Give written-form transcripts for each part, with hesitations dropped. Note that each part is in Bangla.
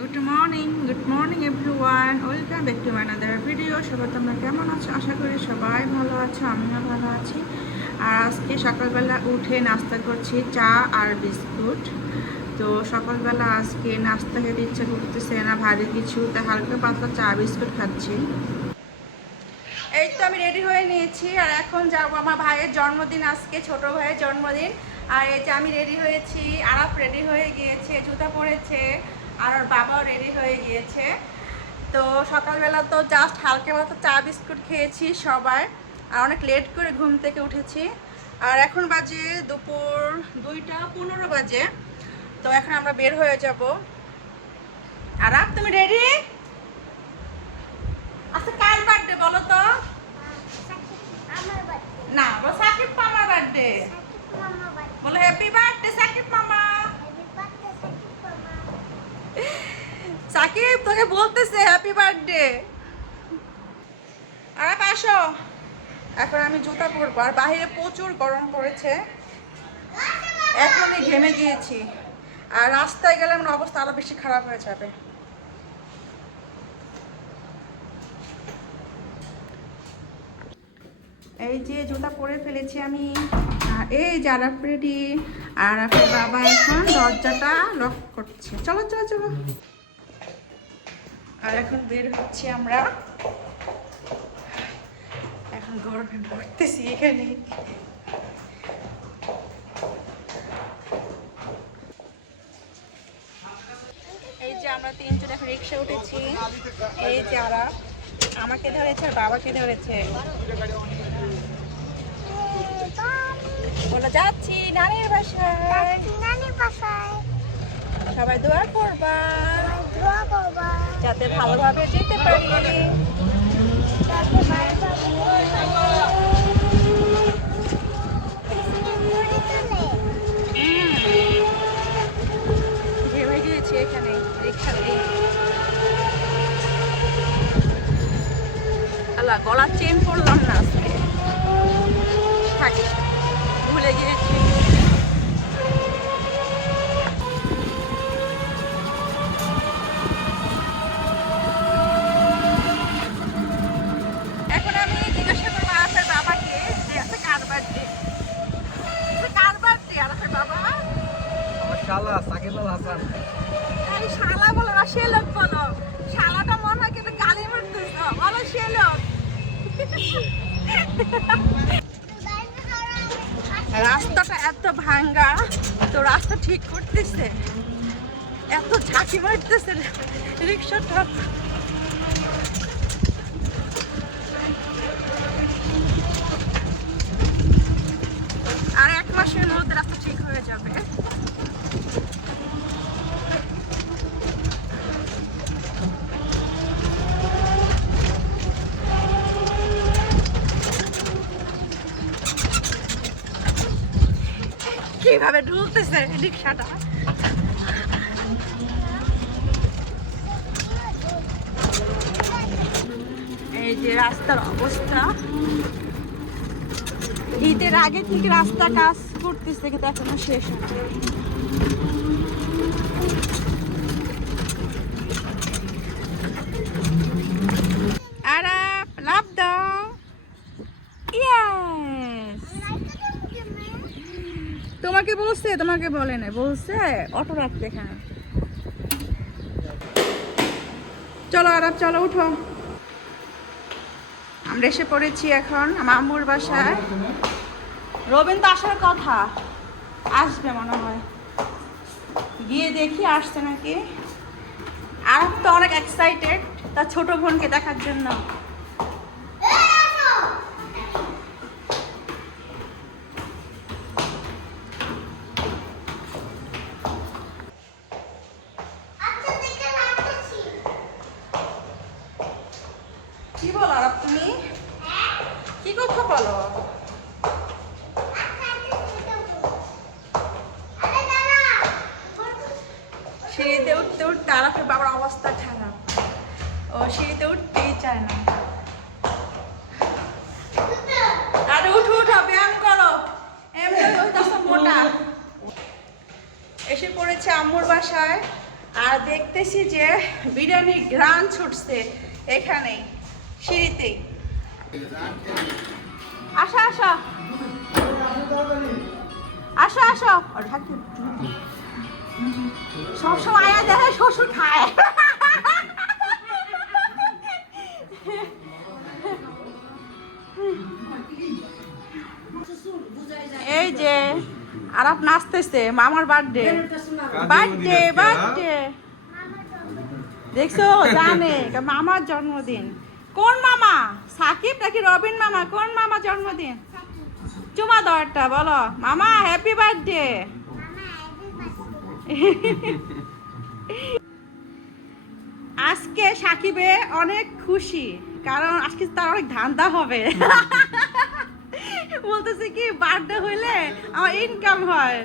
Good morning everyone, welcome back to another video. সবাই তোমরা কেমন আছো? আশা করি সবাই ভালো আছো, আমিও ভালো আছি। আর আজকে সকালবেলা উঠে নাস্তা করছি চা আর বিস্কুট। তো সকালবেলা আজকে নাস্তা খেতে ইচ্ছা করতেছে না ভারী কিছু, তাই হালকা পাতলা চা বিস্কুট খাচ্ছি। এই তো আমি রেডি হয়ে নিয়েছি আর এখন যাবো আমার ভাইয়ের জন্মদিন, আজকে ছোট ভাইয়ের জন্মদিন। আর এই যে আমি রেডি হয়েছি, আরাফ রেডি হয়ে গিয়েছে, জুতা পরেছে, আর ওর বাবাও রেডি হয়ে গিয়েছে। তো সকালবেলা তো জাস্ট হালকা মতো চা বিস্কুট খেয়েছি সবাই, আর অনেক লেট করে ঘুম থেকে উঠেছি। আর এখন বাজে দুপুর 2:15 বাজে। তো এখন আমরা বের হয়ে যাব। আরাফ তুমি রেডি? আচ্ছা কার বার্থডে বলো তো? না বলো সাকিব মামার বার্থডে। বলো হ্যাপি বার্থডে সাকিব মামা। সাকিব তোকে বলতেছে হ্যাপি বার্থডে। আর আসো, এখন আমি জুতা পরবো। আর বাইরে প্রচুর গরম পড়েছে, এখনই ঘেমে গিয়েছি। আর রাস্তায় গেলে আমার অবস্থা আরো বেশি খারাপ হয়ে যাবে। এই যে জুতা পরে ফেলেছি আমি, আর এই যে আরাফ রেডি। আর আরাফের বাবা এখন দরজাটা লক করছে। চলো চলো চলো। আর এখন বের হচ্ছি আমরা। এখন গরমে পড়তেছি এখানে। এই যে আমরা তিনজন এখন রিক্সা উঠেছি। এই যে আরাফ আমাকে ধরেছে আর বাবাকে ধরেছে। বলে যাচ্ছি নানির বাসায়। সবাই দোয়া করবা যাতে ভালোভাবে যেতে পারি। ঘেমে গিয়েছি এখানে রিক্সাতে। আল্লাহ গলার চেন পরলাম না আজকে, ভুলে গিয়েছি। এখন আমি জিজ্ঞাসা করবো আরাফের বাবাকে যে আছে কার বার্থডে। কার বার্থডে আরাফের বাবা? শালা সাকিব আল হাসান। এই শালা বলো না, সে লোক বলো। শালাটা মনে হয় কিন্তু গালি মারতেছ, বলো সে লোক। রাস্তাটা এত ভাঙ্গা, তো রাস্তা ঠিক করতেছে, এত ঝাঁকি মারতেছে রিক্সাটা। আর 1 মাসের মধ্যে রাস্তা ঠিক হয়ে যাবে। কিভাবে ঢুলতেছে রিক্সাটা। এই যে রাস্তার অবস্থা, ঈদের আগে থেকে রাস্তা কাজ করতেছে কিন্তু এখনো শেষ হয়নি। আরাফ লাভ দাও। ইয়েস। তোমাকে বলছে? তোমাকে বলে না, বলছে অটো রাখতে এখানে। চলো আরাফ চলো উঠো। আমরা এসে পড়েছি এখন মামুর বাসায়। রবিন তো আসার কথা, আসবে মনে হয়, গিয়ে দেখি আসছে নাকি। আরাফ তো অনেক এক্সাইটেড তার ছোট বোনকে দেখার জন্য। কি বলো আরাফ, তুমি কি করছো বলো? সিঁড়িতে উঠতে উঠতে আরাফের বাবার অবস্থা খারাপ, ও সিঁড়িতে উঠতেই চায় না। আরে উঠো উঠো, ব্যায়াম করো, এমনি মোটা। এসে পড়েছে আম্মুর বাসায়। আর দেখতেছি যে বিরিয়ানি গ্রান ছুটছে এখানে সিঁড়িতেই। আসো আসো আসো আসো সবসময় আয়া দেখে শ্বশুর খায়। এই যে আরাপ নাচতেছে, মামার বার্থডে বার্থডে বার্থডে দেখছো, জানে মামার জন্মদিন। কোন মামা, সাকিব নাকি রবিন মামা? কোন মামা জন্মদিন? চুমা দাও একটা, বলো মামা হ্যাপি বার্থডে। আজকে সাকিবে অনেক খুশি, কারণ আজকে তার অনেক ধান্দা হবে। বলতেছে কি বার্থডে হইলে আমার ইনকাম হয়।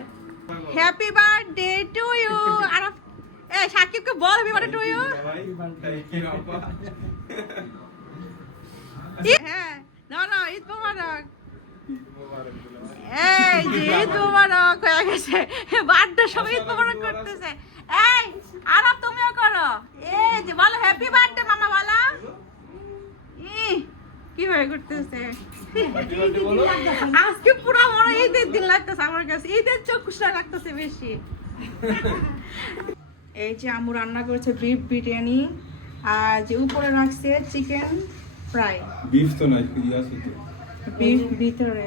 Happy birthday to you. আর এই সাকিবকে বল হ্যাপি বার্থডে টু ইউ। হ্যাঁ না না, ঈদ মোবারক। এই যে ঈদ মোবারক হয়ে গেছে, বার্থডে সবাই ঈদ মোবারক করতেছে। এই আরাম তুমিও করো, এই যে বলো হ্যাপি বার্থডে মামা বলো। কি হয়ে করতেছে আজকে পুরো মনে ঈদের দিন লাগতেছে আমার কাছে, ঈদের চোখ খুশরা লাগতেছে বেশি। এই যে আম্মু রান্না করেছে বিফ বিরিয়ানি, আর যে উপরে রাখছে চিকেন ফ্রাই। বিফ তো নাই, কি আছে তো? বিফ ভিতরে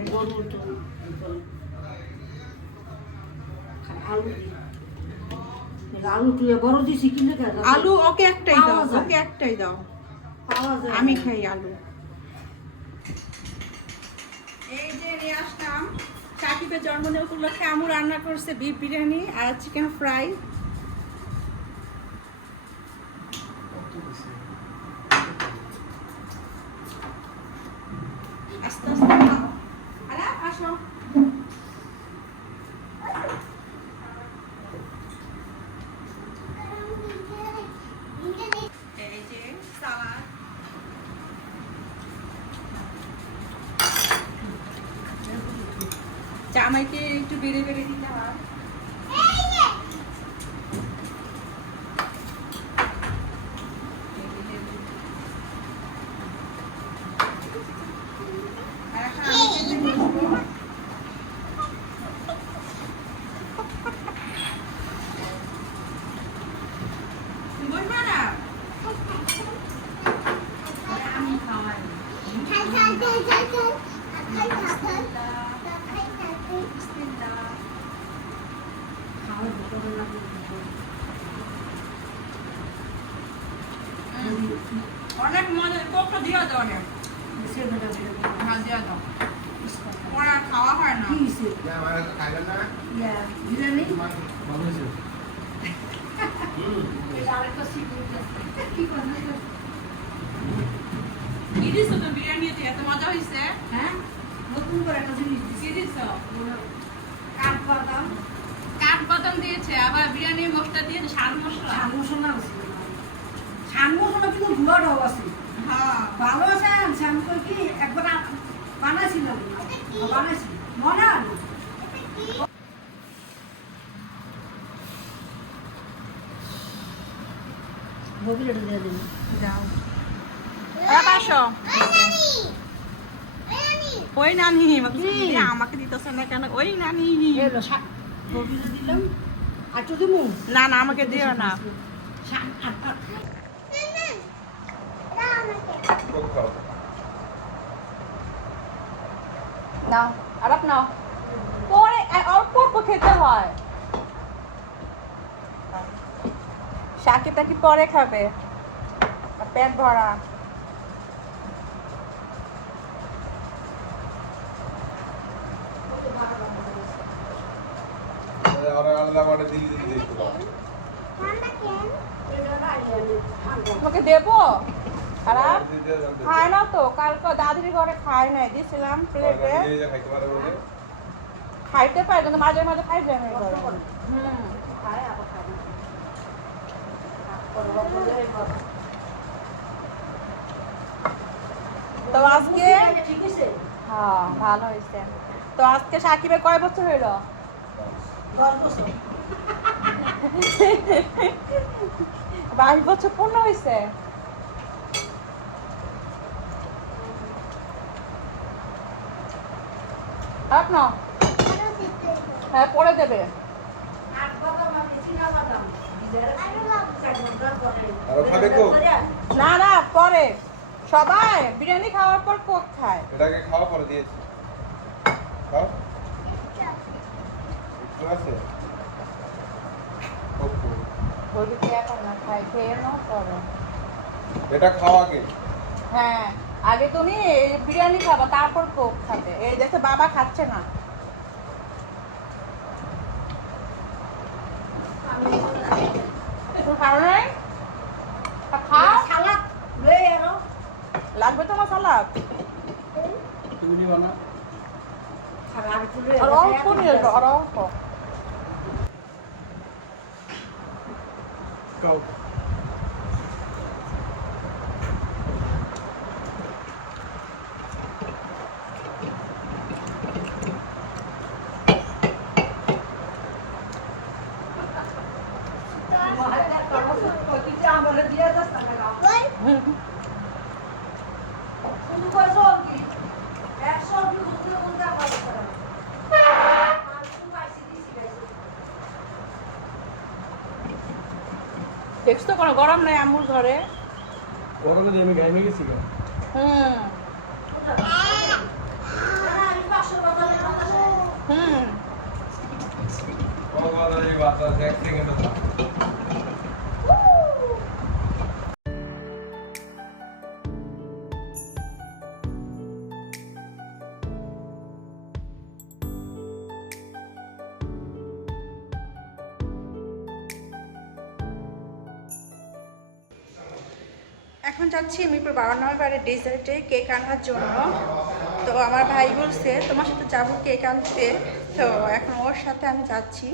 আলু ওকে একটাই দাও, ওকে একটাই দাও, আমি খাই আলু। এই যে নিয়ে আসলাম সাকিবের জন্মদিন উপলক্ষে আম্মু রান্না করছে বিফ বিরিয়ানি আর চিকেন ফ্রাই। আস্তে আস্তে খাও। আরে আসো। এই যে সালাদ, জামাইকে একটু বেড়ে বেড়ে দিতে হয়। অনেক মজা, কোকটা দিয়ে দাও, অনেক হ্যাঁ দিয়ে দাও, ওরা খাওয়া হয় না। কি দিছো তো বিরিয়ানিতে, এত মজা হয়েছে? হ্যাঁ নতুন করে একটা জিনিস কি দিছো? কাঠবাদাম দিয়েছে, আবার বিরিয়ানি মশলা দিয়েছে, শান মশলা। শান মশলা কিন্তু ধোয়াটাও আছে, হ্যাঁ ভালো আছে। শান করে কি একবার বানাইছিলাম, বানাইছি মনে হয় বগিটা দিয়ে দিন। যাও আসো। ওই নানি আমাকে দিতেছে না কেন? ওই নানি বগিটা দিলাম আর তো দিমু না না, আমাকে দিও না। নাও আরাপ নাও, পরে অল্প অল্প খেতে হয়। সাকিব টাকি পরে খাবে, পেট ভরা। তোমাকে দেবো? খারাপ খায় না তো, কালকে দাদির ঘরে খায় নাই, দিয়েছিলাম প্লেটে। খাইতে পারে কিন্তু মাঝে মাঝে খাই যায় না। তো আজকে হ্যাঁ ভালো হয়েছে। তো আজকে সাকিবের কয় বছর হইলো? 10 বছর। বছর পূর্ণ হয়েছে। আপনার হ্যাঁ পরে দেবে। আরো খাবে কোক? না না পরে, সবাই বিরিয়ানি খাওয়ার পর কোক খায়। এটাকে খাওয়া পরে দিয়েছি। খাও। একটু আছে? ওপো। বলবি কি এখন না খাই, খেয়ে নাও পরে। এটা খাও আগে। হ্যাঁ আগে তুমি বিরিয়ানি খাবা তারপর কোক খাবে। এই দেখো বাবা খাচ্ছে না। খাও নাই? খাও। সালাদ লয়ে এলো লাগবে তোমার সালাদ? তুমি নিবা না? খাবার তুলে আর অল্প নিয়ে এসো, আর অল্প। কাউ আমরা দিয়ে যাস না শুধু কইছো কি 100 কি উঠলে কোনটা পাবো না দেখছো তো কোনো গরম নাই আম্মুর ঘরে। গরমে যে আমি ঘামে গেছি গো। হুম হুম। ও বলো এই বাতাস এক সেকেন্ড দাও। এখন যাচ্ছি মিরপুর 52 নম্বর বাড়ির ডেজার্টে কেক আনার জন্য। তো আমার ভাই বলছে তোমার সাথে যাবো কেক আনতে, তো এখন ওর সাথে আমি যাচ্ছি।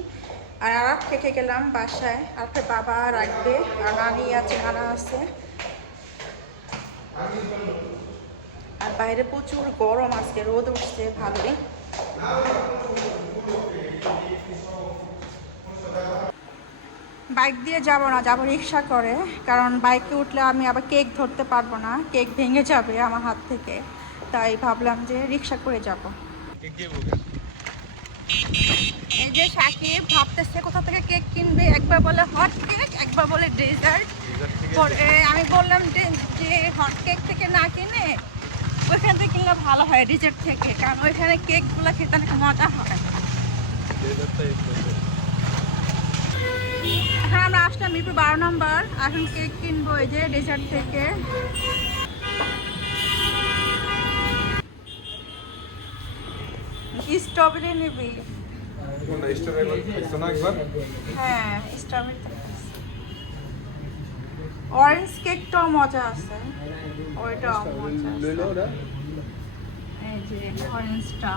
আর আরাপ রেখে গেলাম বাসায়, আর বাবা রাখবে, আর নানি আছে, নানা আছে। আর বাইরে প্রচুর গরম, আজকে রোদ উঠছে ভালোই। বাইক দিয়ে যাব না, যাব রিক্সা করে, কারণ বাইকে উঠলে আমি আবার কেক ধরতে পারবো না, কেক ভেঙে যাবে আমার হাত থেকে। তাই ভাবলাম যে রিক্সা করে যাব। এই যে সাকিব ভাবতেছে কোথা থেকে কেক কিনবে, একবার বলে হট কেক, একবার বলে ডেজার্ট। পরে আমি বললাম যে হট কেক থেকে না কিনে ওইখান থেকে কিনলে ভালো হয়, ডেজার্ট থেকে, কারণ ওইখানে কেকগুলো খেতে অনেক মজা হয়। এখন আমরা আসলাম মিরপুর 12 নম্বর, এখন কেক কিনবো এই যে ডেজার্ট থেকে। স্ট্রবেরি নিবি? কোনটা স্ট্রবেরি খাইছো না একবার? হ্যাঁ স্ট্রবেরি। অরেঞ্জ কেকটাও মজা আছে, ওইটাও মজা আছে। লইলো ওটা। এই যে অরেঞ্জটা।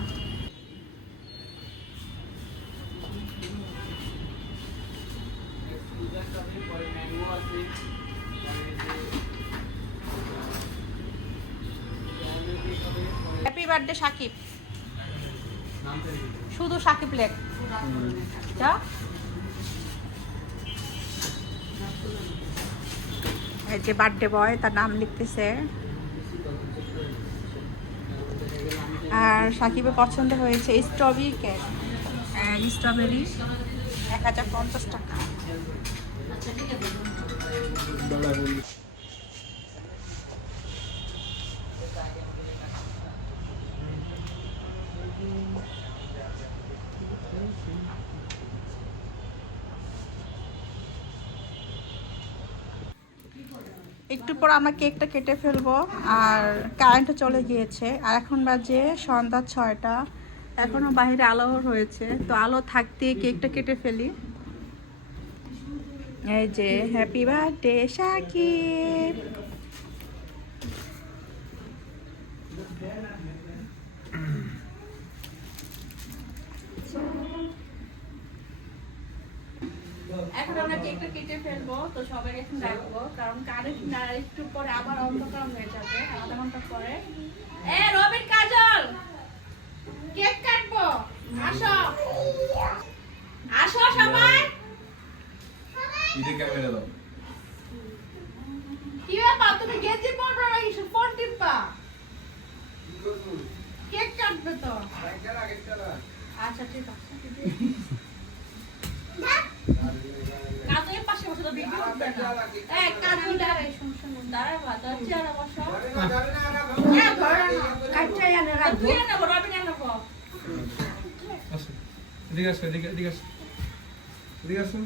হ্যাপি বার্থডে সাকিব, শুধু সাকিব লেখ যা। এই যে বার্থডে বয়, তার নাম লিখতেছে। আর সাকিবের পছন্দ হয়েছে স্ট্রবেরি কেক, স্ট্রবেরি 1050 টাকা। একটু পর আমরা কেকটা কেটে ফেলবো, আর কারেন্টও চলে গিয়েছে। আর এখন বাজে সন্ধ্যা 6টা, এখনো বাইরে আলো হয়েছে, তো আলো থাকতে কেকটা কেটে ফেলি। এই যে হ্যাপি বার্থডে সাকিব। এখন আমরা কেকটা কেটে ফেলবো, তো সবাই এখন রাখবো, কারণ কারেন্ট না একটু পরে আবার অন্ধকার হয়ে যাবে, আধা ঘন্টা পরে। এ রবিন কাজল, কেক কাটবো, আসো আসো সবাই। ইদে ক্যামেরা দাও কি ব্যাপার তুমি গেঞ্জি পরবে নাকি ফোন টিপবা কেক কাটবে তো আচ্ছা ঠিক আছে কাজু এর পাশে বসে তো ভিডিও উঠবে না এই কাজু দাঁড়াই শুন দাঁড়াই বাবা চেয়ারে বসো হ্যাঁ ধরে না কাটতে এনে রাখবো তুই না বড় আমি না নেবো আসো এদিকে আসো এদিকে আসো এদিকে আসো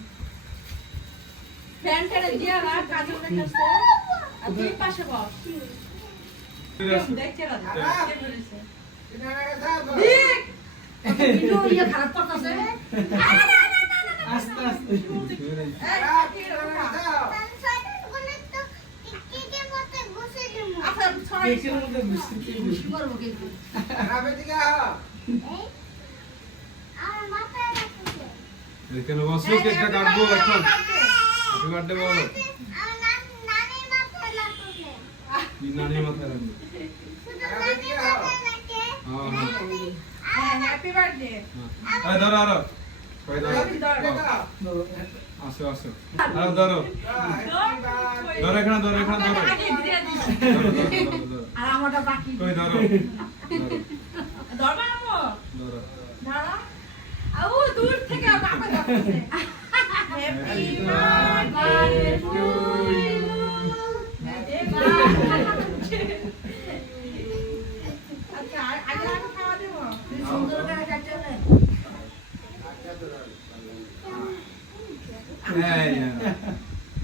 ফ্যান টেনে দিয়া না কাজু রেখেছে আর তুই পাশে বস এদিকে আসো দেখছে না কে বলেছে ভিডিও ইয়ে খারাপ করতেছে আস্তে আস্তে কেকের মধ্যে বুঝতে কি করবো কিন্তু এখানে বসো কেকটা কাটবো এখন হ্যাপি বার্থডে বলো কি নানির মাথায় রাখবো হ্যাঁ হ্যাপি বার্থডে এই ধরো আরো কই ধরো আসো আসো আরো ধরো ধরো এখানে ধরো আগে দিয়ে দিছি ধরো আর আমারটা বাকি কই ধরো ধরবা আমো ধরো ধরো আউ দূর থেকে বাবা যাচ্ছে happy birthday to you happy birthday আচ্ছা আগে খাওয়া দেবো সুন্দর করে কাটতে হবে এই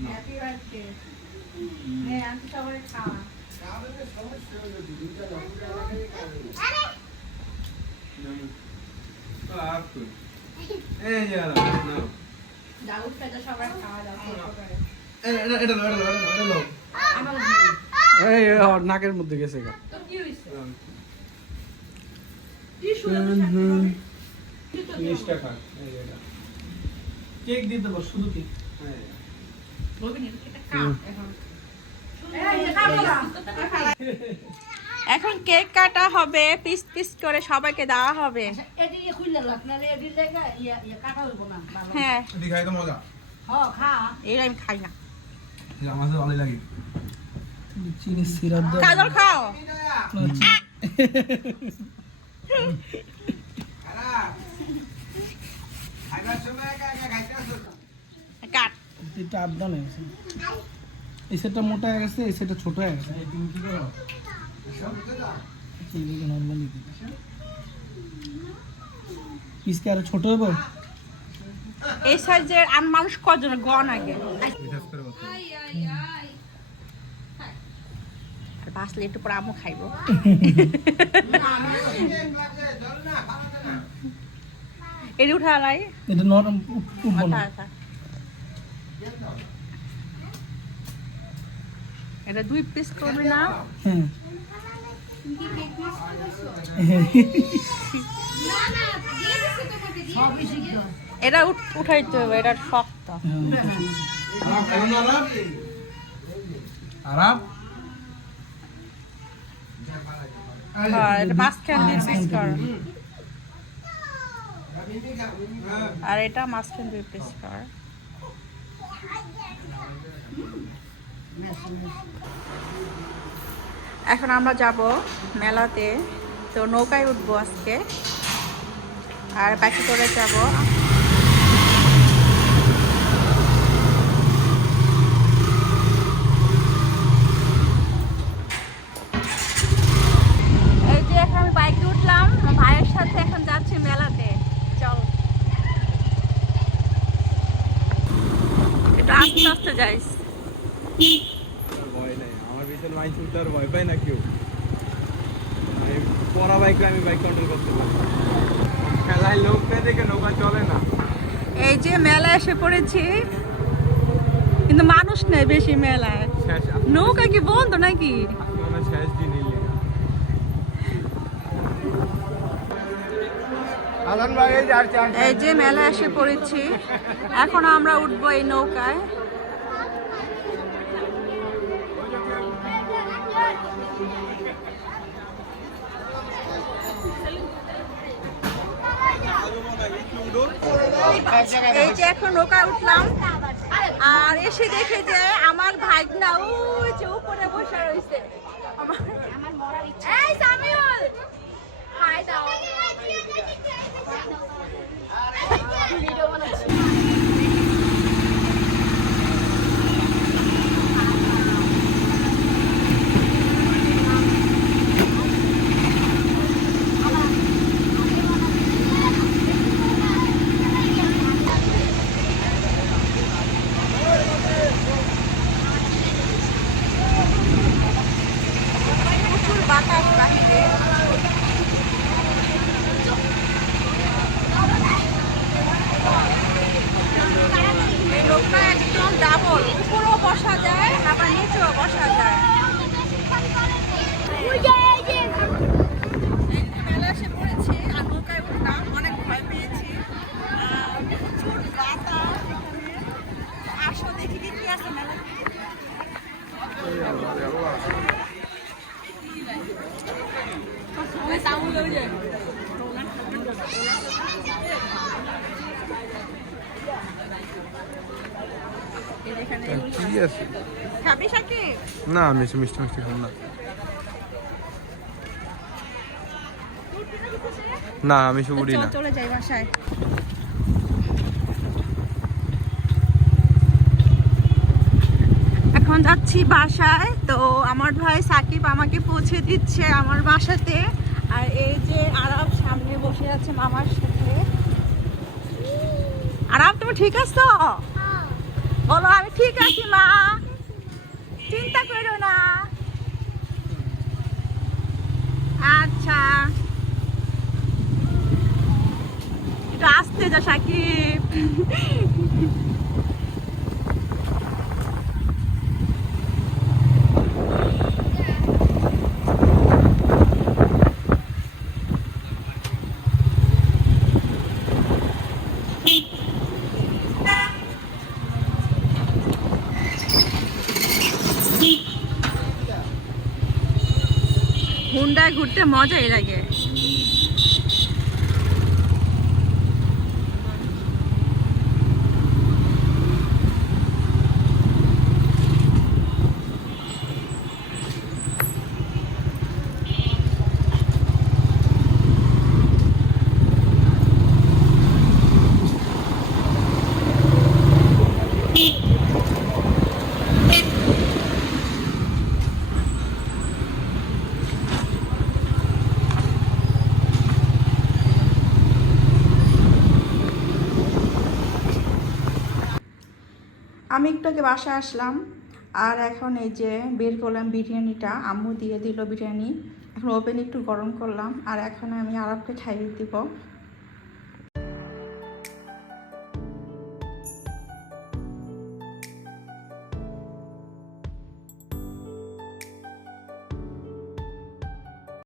হ্যাপি বার্থডে হ্যাঁ আমি সবাই খাওয়া এই যারা নাও দাউদ কাজা সবাই খাওয়া দাওয়া করে এটা লো আমার এই ওর নাকের মধ্যে গেছে গা তো কি হইছে মিষ্টা খা এই এটা কেক দিতে বস শুধু কেক এখন কেক কাটা হবে পিস পিস করে সবাইকে দেওয়া হবে এটি খুললে লাগ না এটি লেগে ইয়া কাটা হইব না হ্যাঁ এদি খাই তো মজা খা এর আমি খাই না আমার তো ভালোই লাগে চিনি সিরাপ দাও কাজল খাও কাট এটা আবদান হয়ে গেছে এই সেটটা মোটা হয়ে গেছে এই সেটটা ছোট হয়ে গেছে তুমি কি করো এইদিকে নরমালি দিতে পিসকে আরো ছোট হবে এই সাইজের আর মানুষ কজন গন আগে বিশেষ করে বলতে আর বাসলে একটু পর আমও খাইব এটি উঠা লাই এটা নরম উঠবো না এটা 2 পিস করবে না হ্যাঁ সবই শিখতো এটা উঠাইতে হবে এটা শক্ত আরাম এটা মাঝখান দিয়ে পিস কর আর এটা মাঝখান দিয়ে পিস কর এখন আমরা যাব মেলাতে তো নৌকায় উঠবো আজকে আর বাকি করে যাব এই যে এখন আমি বাইকে উঠলাম আমার ভাইয়ের সাথে এখন যাচ্ছি মেলাতে চল একটু আস্তে আস্তে যাইস ভয় নাই আমার ভিতরে মাইক উঠতে আর ভয় পাই না কেউ আমি পড়া বাইকে আমি বাইক কন্ট্রোল করতে পারি খেলায় লোক নেই দেখে নৌকা চলে না এই যে মেলা এসে পড়েছি কিন্তু মানুষ নেই বেশি মেলায় শেষ নৌকা কি বন্ধ নাকি মানে শেষ দিন আলান ভাই এই যার চান এই যে মেলা এসে পড়েছি এখন আমরা উঠবো এই নৌকায় এই যে এখন নৌকায় উঠলাম আর এসে দেখে যে আমার ভাগনা ওই যে উপরে বসে রয়েছে এই সামিউল হাই দাও ভিডিও বানাচ্ছি বাতাস বাহিরে এই লোকটা একদম ডাবল উপরেও বসা যায় আবার নিচেও বসা যায় মেলা এসে পড়েছে আর নৌকায় উঠলাম অনেক ভয় পেয়েছি প্রচুর বাতাস আসো দেখি কি আছে মেলা কি আছে খাবি সাকি না মিষ্টি মিষ্টি মিষ্টি খাবো না না আমি শুভরি না চলে যাই বাসায় এখন যাচ্ছি বাসায় তো আমার ভাই সাকিব আমাকে পৌঁছে দিচ্ছে আমার বাসাতে আর এই যে আরব সামনে বসে আছে মামার সাথে আরব তুমি ঠিক আছো বলো আমি ঠিক আছি মা চিন্তা করো না আচ্ছা একটু আসতে যা সাকিব হুন্ডায় ঘুরতে মজাই লাগে আমি একটু আগে বাসায় আসলাম আর এখন এই যে বের করলাম বিরিয়ানিটা আম্মু দিয়ে দিল বিরিয়ানি এখন ওভেন একটু গরম করলাম আর এখন আমি আরবকে খাইয়ে দিব